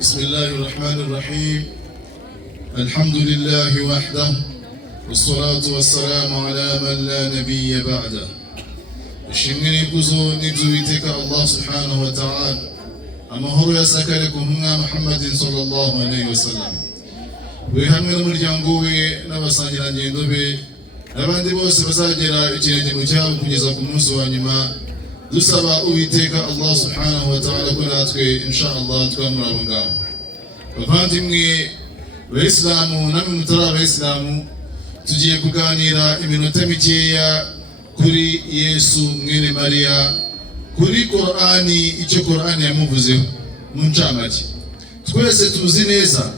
بسم الله الرحمن الرحيم. الحمد لله وحده والصلاة والسلام على من لا نبي بعده. Ishimwe kuzo nizuiteka Allah subhanahu wa ta'ala. Amahoro yasakare ku ntumwa Muhammadin sallallahu alayhi wasallam. We hamwe n'umuryango we n'abasangirangendo be n'abandi bose bazagera ikirenge mu cyabo kugeza ku munsi wa nyuma. Dusaba Uwiteka Allah subhanahu wa ta'ala ko natwe inshallah twamurabo ngabo. Bavandimwe b'Islamu namwe mutari ab'Islamu, tugiye kuganira iminota mikeya kuri Yesu mwene Mariya, kuri Qur'ani, icyo Qur'ani yamuvuzeho mu ncamake. Twese tuzi neza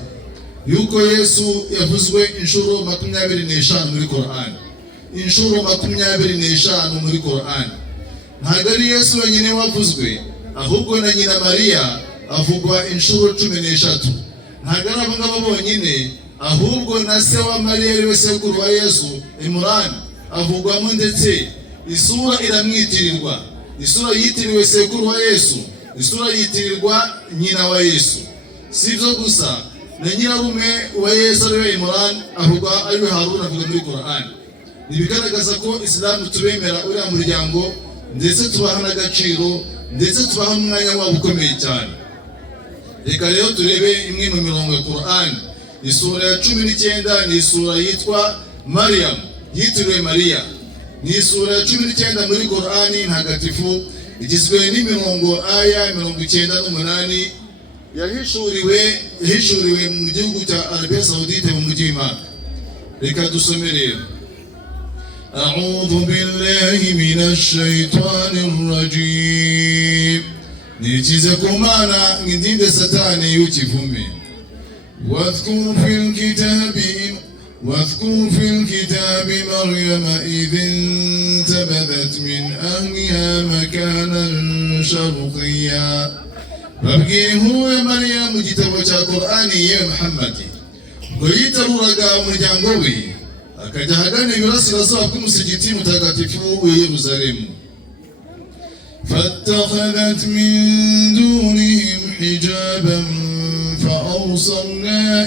yuko Yesu yavuzwe inshuro 25 muri Qur'ani, inshuro 25 muri Qur'ani. Ntabwo ari Yesu wenyine wavuzwe, ahubwo na nyina Mariya avugwa inshuro 13. Ntabwo ari abo ngabo bonyine, ahubwo na se wa Mariya ari we sekuru wa Yesu, Imran, avugwamo ndetse isura iramwitirirwa. Isura yitiriwe sekuru wa Yesu, isura yitirirwa nyina wa Yesu. Sivyo gusa, na nyirarume wa Yesu ari we Imran avugwa ari we Haruna, avuga muri Qur'ani. Nibigaragaza ko Islamu tubemera uriya muryango, ndetse tubaha n'agaciro, ndetse tubaha n'umwanya wabo ukomeye cyane. Reka rero turebe imwe mu mirongo ya Qur'ani. Isura ya 19 ni isura yitwa Maryam, yitiriwe Mariya. Ni isura ya 19 muri Qur'ani ntagatifu, igizwe n'imirongo aya 98 yahishuriwe mu gihugu cya Arabia Saudite mu mujyi w'Imaka. Reka dusome rero. أعوذ بالله من الشيطان الرجيم. نيجيزكمانا نديد ستاني يوتيفومي. واذكر في الكتاب مريم إذ انتبذت من أهلها مكانا شرقيا. فابقي هو مريم جتبوش القرآن يا محمد. ويتروا رقا مرجانقوي. Akaja hagana yurasirazuba bw'umusigiti mutagatifu wa Yerusalemu. فاتخذت من دونهم حجابا فأرسلنا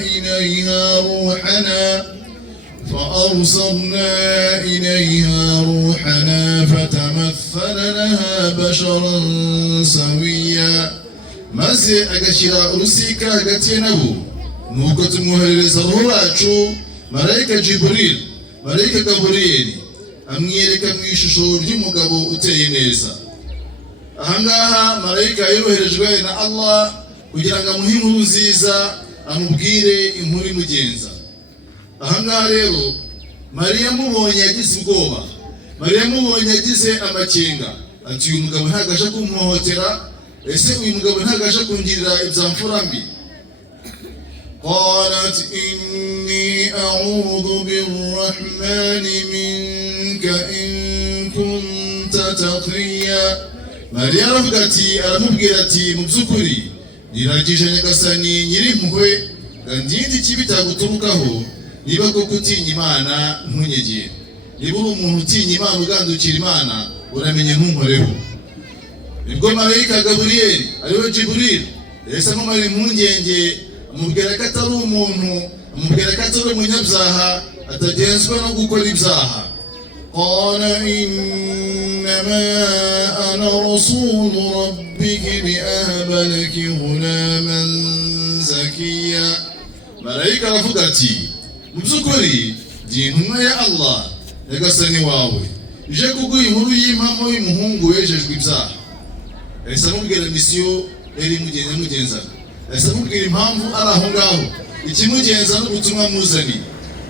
إليها روحنا فتمثل لها بشرا سويا. maze agashira urusika hagati nabo, nuko tumwoherereza roho wacu Malaika Jibril, Malaika Gabriel, amwiyereka mu ishusho ry'umugabo uteye neza. Ahangaha Malaika yoherejwe na Allah kugira ngo amuhe inkuru nziza, amubwire inkuru imugenza. Ahangaha rero Mariya mubonye yagize ubwoba, Mariya mubonye yagize amakenga, ati uyu mugabo ntagasha kumuhohotera, ese uyu mugabo ntagasha kungirira ibyamfura mbi. قالت إني أعوذ بالرحمن منك إن كنت تقيا. Mariya aramubwira ati mu by'ukuri niragije Nyagasani nyirimpuhwe, ngandindi kibi taguturukaho, niba koko utinya Imana ntunyegere. Niba uri umuntu utinya Imana ugandukira Imana, uramenye ntunkoreho. Nibwo Malaika Gabriel ariwe Jibril yahise amumara impungenge, amubwira ko atari umuntu, amubwira ko atari umunyabyaha, atagenzwa no gukora ibyaha. Qala innama ana rasulu rabbiki liahaba laki ghulaman zakiya. Malaika aravuga ati mu by'ukuri ndi intumwa ya Allah, Nyagasani wawe, ije kuguha inkuru y'impamo y'umuhungu wejejwe ibyaha. Yahise amubwira misiyo yari imugenzaga, yahise amubwira impamvu ari aho ngaho, ikimugenza n'ubutumwa muzani.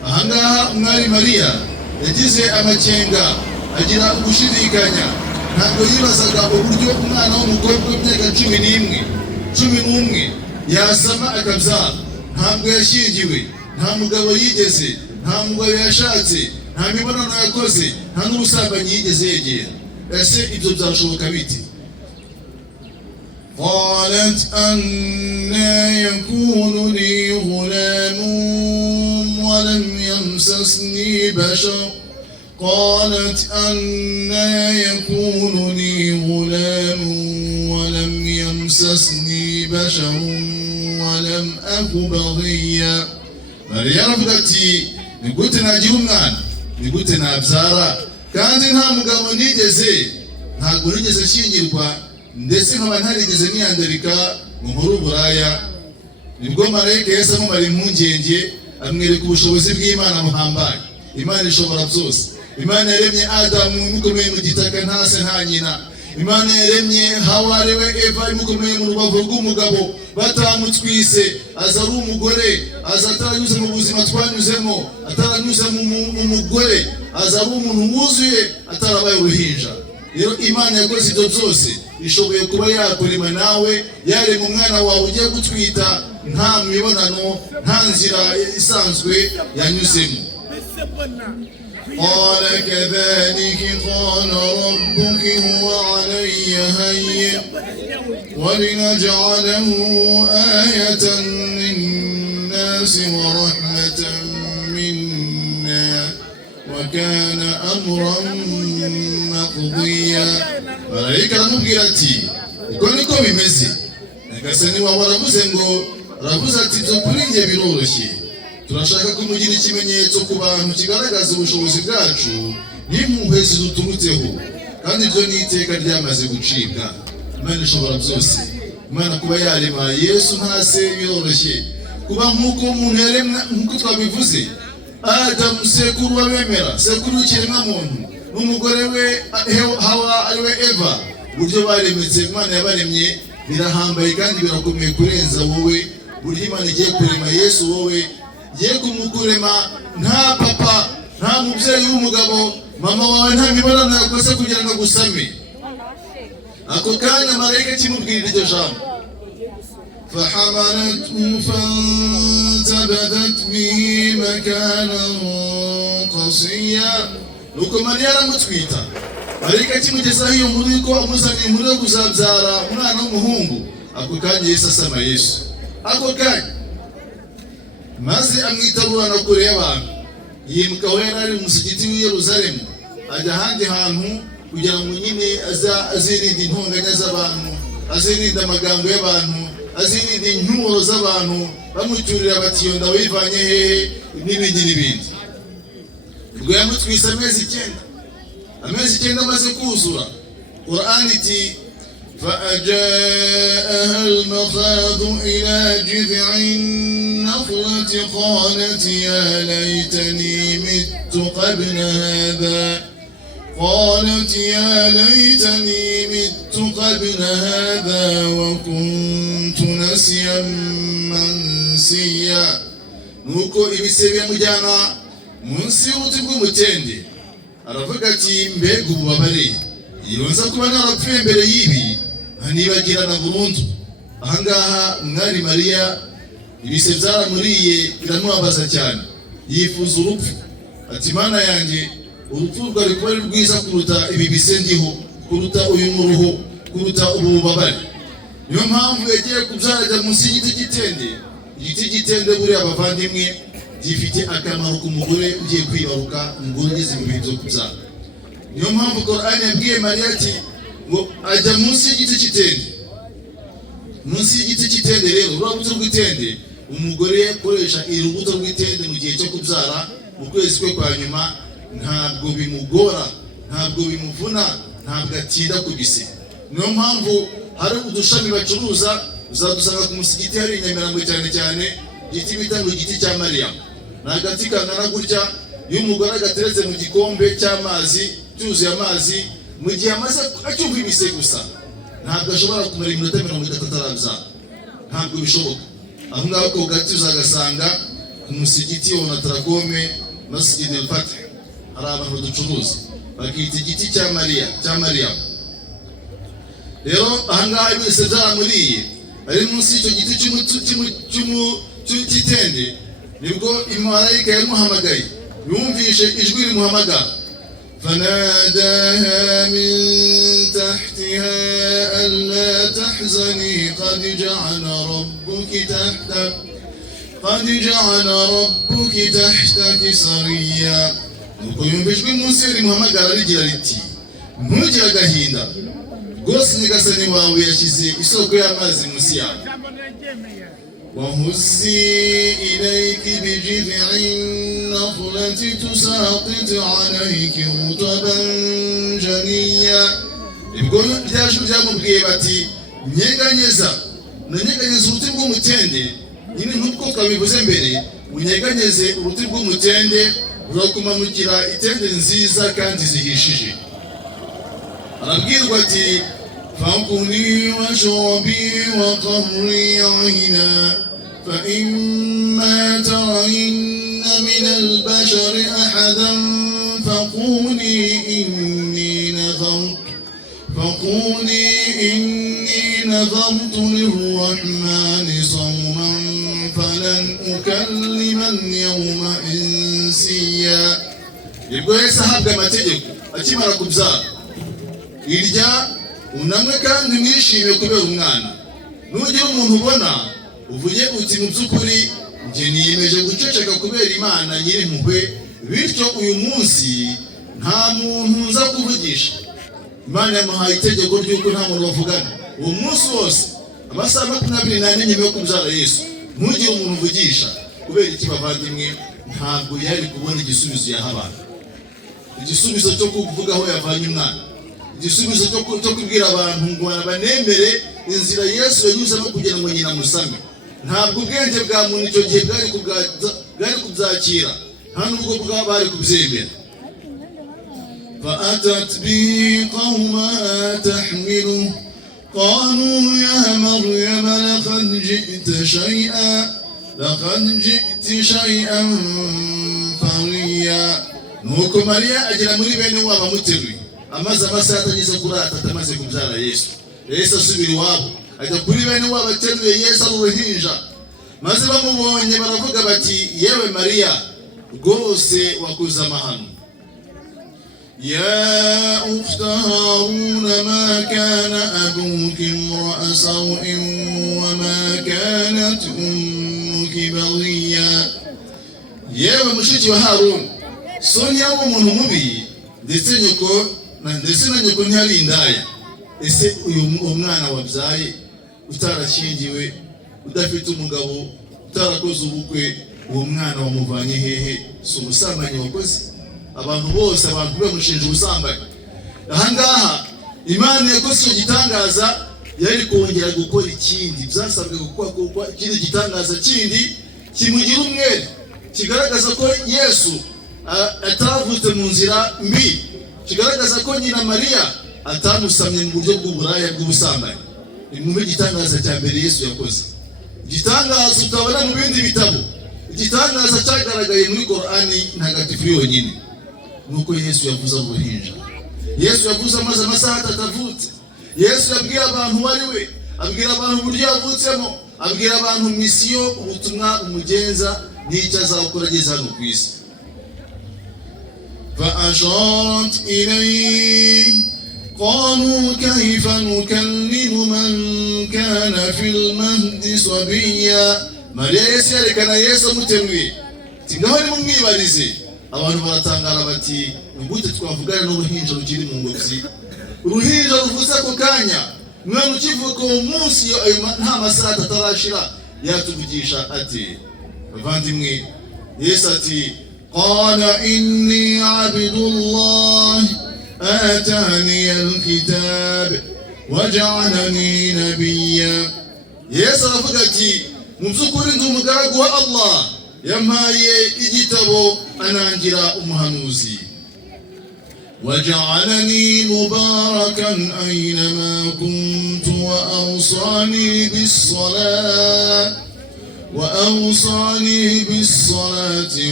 Ahangaha umwari Mariya yagize amakenga, agira ugushidikanya. Ntabwo yibazaga uburyo umwana w'umukobwa w'imyaka 11 yasama akabyara. Ntabwo yashyingiwe, nta mugabo yigeze, nta mugabo yashatse, nta mibonano yakoze, nta n'ubusambanyi yigeze yegera. Ese ibyo byashoboka bite? قالت أنى يكون لي غلام ولم يمسسني بشر. قالت أنى يكون لي غلام ولم يمسسني بشر ولم أك بغيا. Mariya aravuga ati ni gute nagira umwana, ni gute nabyara, kandi nta mugabo nigeze, ntabwo nigeze nshingirwa, ndetse nkaba ntarigeze niyandarika ngo nkore uburaya. Nibwo marayika Yesu amumara impungenge, amwereka ubushobozi bw'Imana buhambaye. Imana ishobora byose. Imana yaremye Adamu imukomeye mu gitaka nta se nta nyina. Imana yaremye Hawa ariwe Eva imukomeye mu rubavu rw'umugabo batamutwise, aza ari umugore, aza ataranyuze mu buzima twanyuzemo, ataranyuze mu mugore, aza ari umuntu wuzuye atarabaye uruhinja. Rero Imana yakoze ibyo byose, ishoboye kuba yakurema nawe, yarema umwana wawe ugiye gutwita nta mibonano, nta nzira isanzwe yanyuzemo. قال كذلك قال ربك هو علي هين ولنجعله آية للناس ورحمة منا وكان أمرا مقضيا. Malaika aramubwira ati uko niko bimeze. Nyagasani wawe aravuze ngo, aravuze ati byo kuri njye biroroshye. Turashaka kumugira ikimenyetso ku bantu kigaragaza ubushobozi bwacu n'impuhwe ziduturutseho, kandi ibyo ni iteka ryamaze gucibwa. Imana ishobora byose. Imana kuba yarema Yesu nta se biroroshye. Kuba nk'uko umuntu yaremwa, nk'uko twabivuze, Adamu sekuru w'abemera, sekuru w'ikiremwamuntu, n'umugore we Hawa ariwe Eva, uburyo baremetse Imana yabaremye birahambaye kandi birakomeye kurenza wowe. Buryo Imana igiye kurema Yesu wowe, igiye kumukurema nta papa, nta mubyeyi w'umugabo, mama wawe nta mibonano yakoze kugira ngo agusame. Ako kanya marayika kimubwirira iryo jambo, فحملته فانتبذت به مكانا قصيا. Nuko Mariya aramutwita, marayika kimugezaho iyo nkuru ko amuzaniye inkuru yo kuzabyara umwana w'umuhungu. Ako kanya Yesu asama Yesu, ako kanya maze amwitabura no kure y'abantu. Yimuka aho yari ari mu musigiti w'i Yerusalemu, ajya ahandi hantu kugira ngo nyine azirinde intonganya z'abantu, azirinde amagambo y'abantu, azirinde inkuru z'abantu bamucyurira bati iyo ndawe yivanye hehe n'ibindi n'ibindi. Ubwo yamutwise amezi 9 amaze kuzura. Qur'an iti فأجاءها المخاض إلى جذع النخلة قالت يا ليتني مت قبل هذا وكنت نسيا منسيا. Nuko ibise biramujyana munsi y'ubuti bw'umutende, aravuga ati mbega ububabare, iyo nza kuba narapfuye mbere y'ibi nkanibagirana burundu. Ahangaha umwari Mariya ibise byaramuriye biramubabaza cyane, yifuza urupfu. Ati Mana yanjye, urupfu rwari kuba ari rwiza kuruta ibi bise ndiho, kuruta uyu muruho, kuruta ububabare. Niyo mpamvu yagiye kubyara munsi y'igiti cy'itende. Igiti cy'itende buriya abavandimwe gifite akamaro ku mugore ugiye kwibaruka, umugore ugeze mu bihe byo kubyara. Niyo mpamvu Qur'an yabwiye Mariya ati ngo ajya munsi y'igiti cy'itende. Munsi y'igiti cy'itende rero, urubuto rw'itende, umugore yakoresha urubuto rw'itende mu gihe cyo kubyara, mu kwezi kwe kwa nyuma, ntabwo bimugora, ntabwo bimuvuna, ntabwo atinda ku bise. Niyo mpamvu hari udushami bacuruza, uzadusanga ku musigiti hari Nyamirambo cyane cyane, igiti bita ngo igiti cya Mariya. Ni agati kangana gutya, iyo umugore agateretse mu gikombe cy'amazi, cyuzuye amazi, mu gihe amaze acyumva ibise gusa, ntabwo ashobora kumara iminota 30 atarabyara. Ntabwo bishoboka. Aho ngaho ko gati uzagasanga ku musigiti wa Tragome, Masjid al-Fath, hari abantu ducuruza bakita igiti cya Mariya. Rero ahangaha ibise byaramuriye, ari munsi y'icyo giti cy'itende, nibwo marayika yamuhamagaye, yumvishe ijwi rimuhamagara. فناداها من تحتها ألا تحزني قد جعل ربك تحتك سريا. Nuko yumvijwe munsi rimuhamagara rigira riti ntugire agahinda, rwose Nyagasani wawe yashyize isoko y'amazi munsi yawe. وهزي إليك بجذع النخلة تساقط عليك رطبا جنيا. Ibwo byamubwiye bati nyeganyeza uruti rw'umutende, nyine nk'uko twabivuze mbere, unyeganyeze uruti rw'umutende urakumanukira itende nziza kandi zihishije. Arabwirwa ati فكلي واشربي وقري عينا فإما ترين من البشر أحدا فقولي إني نذرت للرحمن صوما فلن أكلم اليوم إنسيا. Ibwo Yesu ahabwa amategeko akimara kubyara, irya unamwe kandi mwishime kubera umwana. Nugira umuntu ubona uvuye uti mu by'ukuri nje niyemeje guceceka kubera Imana nyir'impuhwe, bityo uyu munsi nta muntu uza kuvugisha. Imana yamuhaye itegeko ry'uko nta muntu bavugana uwo munsi wose, amasaha 24 nyuma yo kubyara Yesu. Ntugire umuntu uvugisha kubera iki bavandimwe? Ntabwo yari kubona igisubizo yahabana, igisubizo cyo kuvuga aho yavanye umwana, igisubizo cyo kubwira abantu ngo banemere inzira Yesu yanyuzemo kugira ngo nyina musame. Ntabwo ubwenge bwa muntu icyo gihe bwari kubyakira, nta nubwo bari kubyemera. فأتت به قومها تحمله قالوا يا مريم لقد جئت شيئا فريا. Nuko Mariya agera muri bene wabo amuteruye, amaze amasaha atageze kuri atatu amaze kubyara Yesu. Yesu asubira iwabo ajya kuri bene wabo ateruye Yesu ari uruhinja, maze bamubonye baravuga bati yewe Mariya rwose wakoze amahano. يا أخت هارون ما كان أبوك امرأ سوء وما كانت أمك بغيا. yewe mushiki wa Harun, Sonia w'umuntu mubi ndetse na nyoko ntiyari indaya. Ese uyu umwana wabyaye utarashyingiwe, udafite umugabo, utarakoze ubukwe, uwo mwana wamuvanye hehe? Si ubusambanyi wakoze? Abantu bose bamushinja ubusambanyi. Ahangaha Imana yakoze icyo gitangaza, yari kongera gukora ikindi, byasabwe gukora ikindi gitangaza kindi kimugira umwere, kigaragaza ko Yesu atavutse mu nzira mbi, kigaragaza ko nyina Mariya atamusamye mu buryo bw'uburaya bw'ubusambanyi. Ni igitangaza cya mbere Yesu yakoze, igitangaza utabona mu bindi bitabo, igitangaza cyagaragaye muri Qur'ani ntagatifu yonyine. Nuko Yesu yavuze uruhinja, Yesu yavuze amaze amasaha atavutse. Yesu yabwiye abantu wari we, abwira abantu uburyo yavutsemo, abwira abantu misiyo, ubutumwa umugenza n'icyo azakora ageze hano ku isi. فأشارت إليه قالوا كيف نكلم من كان في المهد صبيا. Mariya Yesu yerekana Yesu amuteruye, ngaho ni mumwibarize. Abantu baratangara bati ngute twavugana n'uruhinja rukiri mu ngobyi, uruhinja ruvuze ako kanya, mwana ukivuka uwo munsi nta masaha atarashira yatuvugisha ati. Bavandimwe, Yesu ati قال إني عبد الله آتاني الكتاب وجعلني نبيا. Yesu aravuga ati mu by'ukuri ndi umugaragu wa Allah, yampaye igitabo anangira umuhanuzi. وجعلني مباركا أينما كنت وأوصاني بالصلاة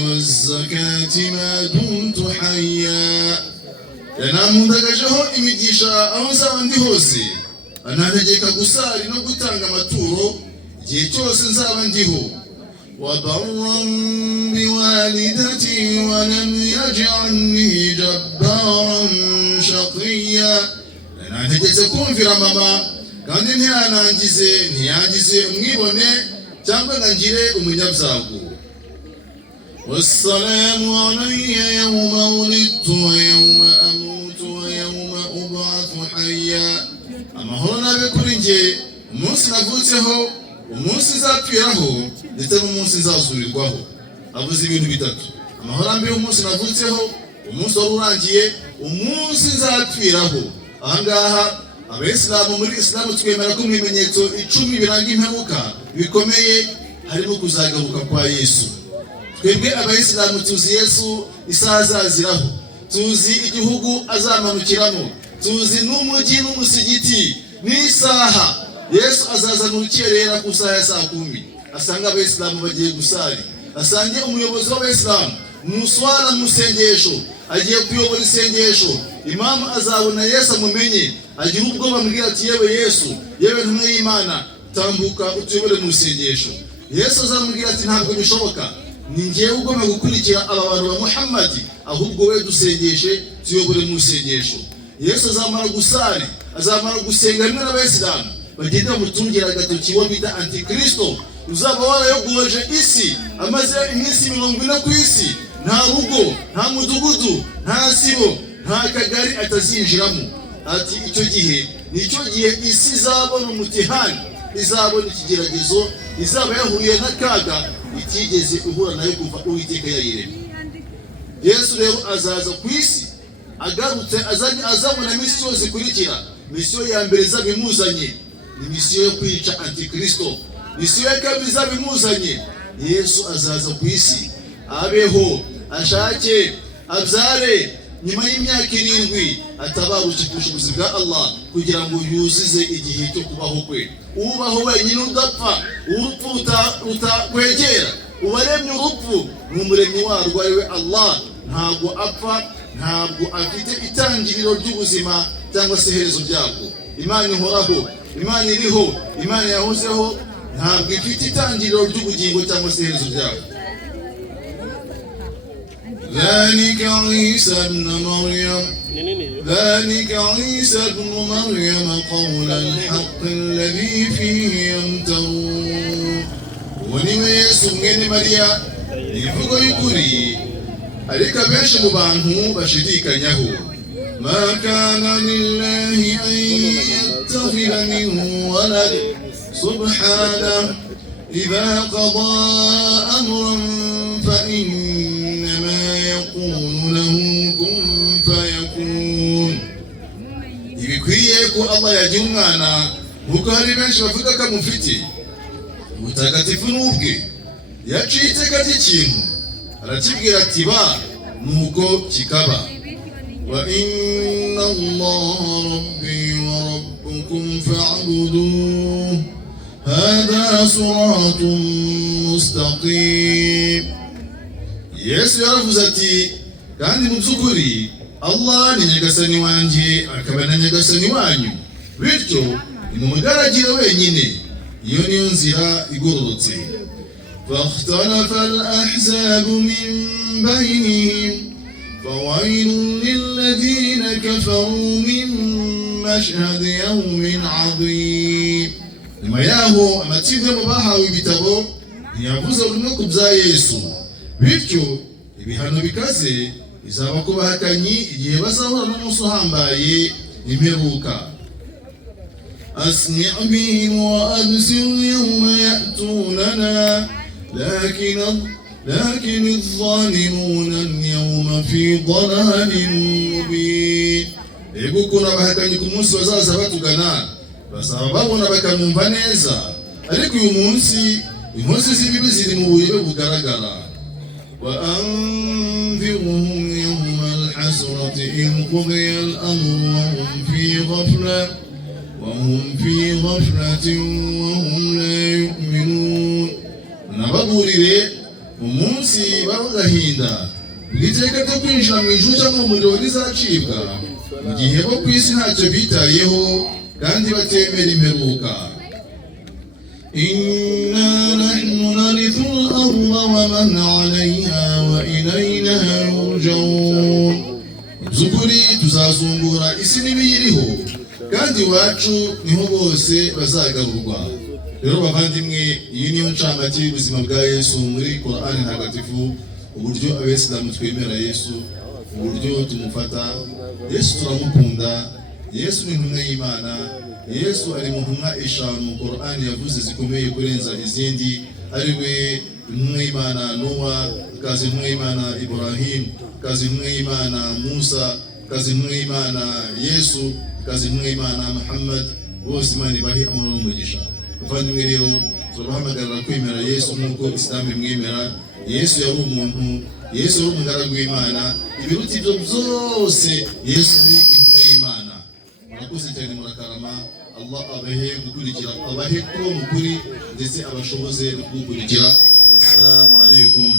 والزكاة ما دمت حيا. Yanamundagajeho imigisha aho nzaba ndi hose, anantegeka gusari no gutanga amaturo igihe cyose nzaba ndiho. وبرا بوالدتي ولم يجعلني جبارا شقيا. Yanantegetse kumvira mama kandi ntiyangize umwibone cyangwa ngire umunyabyago. والسلام علي يوم ولدت ويوم أموت ويوم أبعث حيا. Amahoro nabe kuri nge umunsi navutseho, umunsi nzapfiraho ndetse n'umunsi nzazurirwaho. Avuze ibintu bitatu: amahoro ambi y'umunsi navutseho, umunsi wari urangiye, umunsi nzapfiraho. Ahangaha abayisilamu muri Islamu twemera ko mu bimenyetso 10 biranga imperuka bikomeye harimo kuzagaruka kwa Yesu. Twebwe abayisilamu tuzi Yesu isaha azaziraho, tuzi igihugu azamanukiramo, tuzi n'umujyi n'umusigiti n'isaha. Yesu azaza mu rukerera ku isaha ya saa 10, asanga abayisilamu bagiye gusari, asange umuyobozi w'abayisilamu muswara mu sengesho, agiye kuyobora isengesho. Imamu azabona Yesu amumenye, agira ubwoba, amubwira ati yewe Yesu, yewe ntumwe y'Imana, tambuka utuyobore mu sengesho. Yesu azamubwira ati ntabwo bishoboka, ni njyewe ugomba gukurikira aba bantu ba Muhammadi, ahubwo we dusengeshe tuyobore mu sengesho. Yesu azamara gusari, azamara gusenga rimwe n'abayisilamu bagenda bamutungira agatoki wo bita Antikristo, uzaba warayogoje isi, amaze iminsi 40 ku isi, nta rugo, nta mudugudu, nta sibo, nta kagari atazinjiramo. Ati icyo gihe nicyo gihe isi izabona umutihani, izabona ikigeragezo, izaba yahuye n'akaga itigeze ihura nayo kuva Uwiteka yayiremye. Yesu rero azaza ku isi, agarutse azabona misiyo zikurikira. Misiyo ya mbere zabimuzanye ni misiyo yo kwica Antikristo. Misiyo ya kabiri zabimuzanye, Yesu azaza ku isi, abeho, ashake, abyare, nyuma y'imyaka 7 atabarutse ku bushobozi bwa Allah kugira ngo yuzize igihe cyo kubaho kwe. Ubaho wenyine udapfa, urupfu rutakwegera. Uwaremye urupfu n'umuremyi warwo ariwe Allah, ntabwo apfa, ntabwo afite itangiriro ry'ubuzima cyangwa se iherezo ryabwo. Imana ihoraho, Imana iriho, Imana yahozeho, ntabwo ifite itangiriro ry'ubugingo cyangwa se iherezo ryabwo. ذلك عيسى ابن مريم قول الحق الذي فيه يمترون. وني Yesu mwene Mariya ivugo y'ukuri, ariko benshi mu bantu bashidikanyaho. ما كان لله أن يتخذ من ولد سبحانه إذا قضى أمرا فإنما يقول له كن فيكون. Ibikwiye ko Allah yagira umwana, kuko hari benshi bavuga ko amufite. Mutagatifu n'ubwe yaciye iteka ry'ikintu, arakibwira ati ba, nuko kikaba. Wa inna Allaha rabbi wa rabbukum fa'buduhu hadha siratun mustaqim. Yesu yaravuze ati, kandi mu by'ukuri Allah ni nyagasani wanjye akaba na nyagasani wanyu, bityo nimumugaragire wenyine, iyo niyo nzira igororotse. فاختلف الأحزاب من بينهم فويل للذين كفروا من مشهد يوم عظيم. Nyuma yaho amatsinda mu bahawe ibitabo ntiyavuze urimo ku bya Yesu, bityo ibihano bikaze bizaba ku bahakanyi igihe bazahura n'umunsi uhambaye imperuka. أسمع بهم وأبصر يوم يأتوننا لكن الظالمون اليوم في ضلال مبين. Ego kuna bahakanyi ku munsi bazaza batugana, basaba babona bakamumva neza, ariko uyu munsi inkozi z'ibibi ziri mu buyobe bugaragara. وأنذرهم يوم الحسرة إذ قضي الأمر وهم في غفلة وهم لا يؤمنون. Nababurire umunsi baragahinda bw'iteka ryo kwinjira mu ijuru cyangwa mu muriro rizacibwa, mu gihe bo ku isi ntacyo bitayeho kandi batemera imperuka. Inna nahnu narithu al-ardha wa man 'alayha wa ilayna yurja'un. By'ukuri tuzazungura isi n'ibiyiriho, kandi iwacu niho bose bazagarurwa. Rero bavandimwe, iyi niyo ncamake y'ubuzima bwa Yesu muri Qur'ani ntagatifu, uburyo abesilamu twemera Yesu, uburyo tumufata. Yesu turamukunda, Yesu ni intumwa y'Imana, Yesu ari mu ntumwa eshanu Qur'an yavuze zikomeye kurenza izindi, ariwe intumwa y'Imana Nowa, akaza intumwa y'Imana Ibrahim, akaza intumwa y'Imana Musa, akaza intumwa y'Imana Yesu, akaza intumwa y'Imana Muhammad. Bose Imana ibahe amahoro n'umugisha. Bavandimwe rero turabahamagarira kwemera Yesu nk'uko Islam imwemera. Yesu yari umuntu, Yesu yari umugaragu w'Imana, ibiruta ibyo byose Yesu ni intumwa y'Imana. Murakoze cyane, murakarama. Allah abahe gukurikira, abahe kuba mukuri ndetse abashoboze gukurikira. Wassalamu alaikum.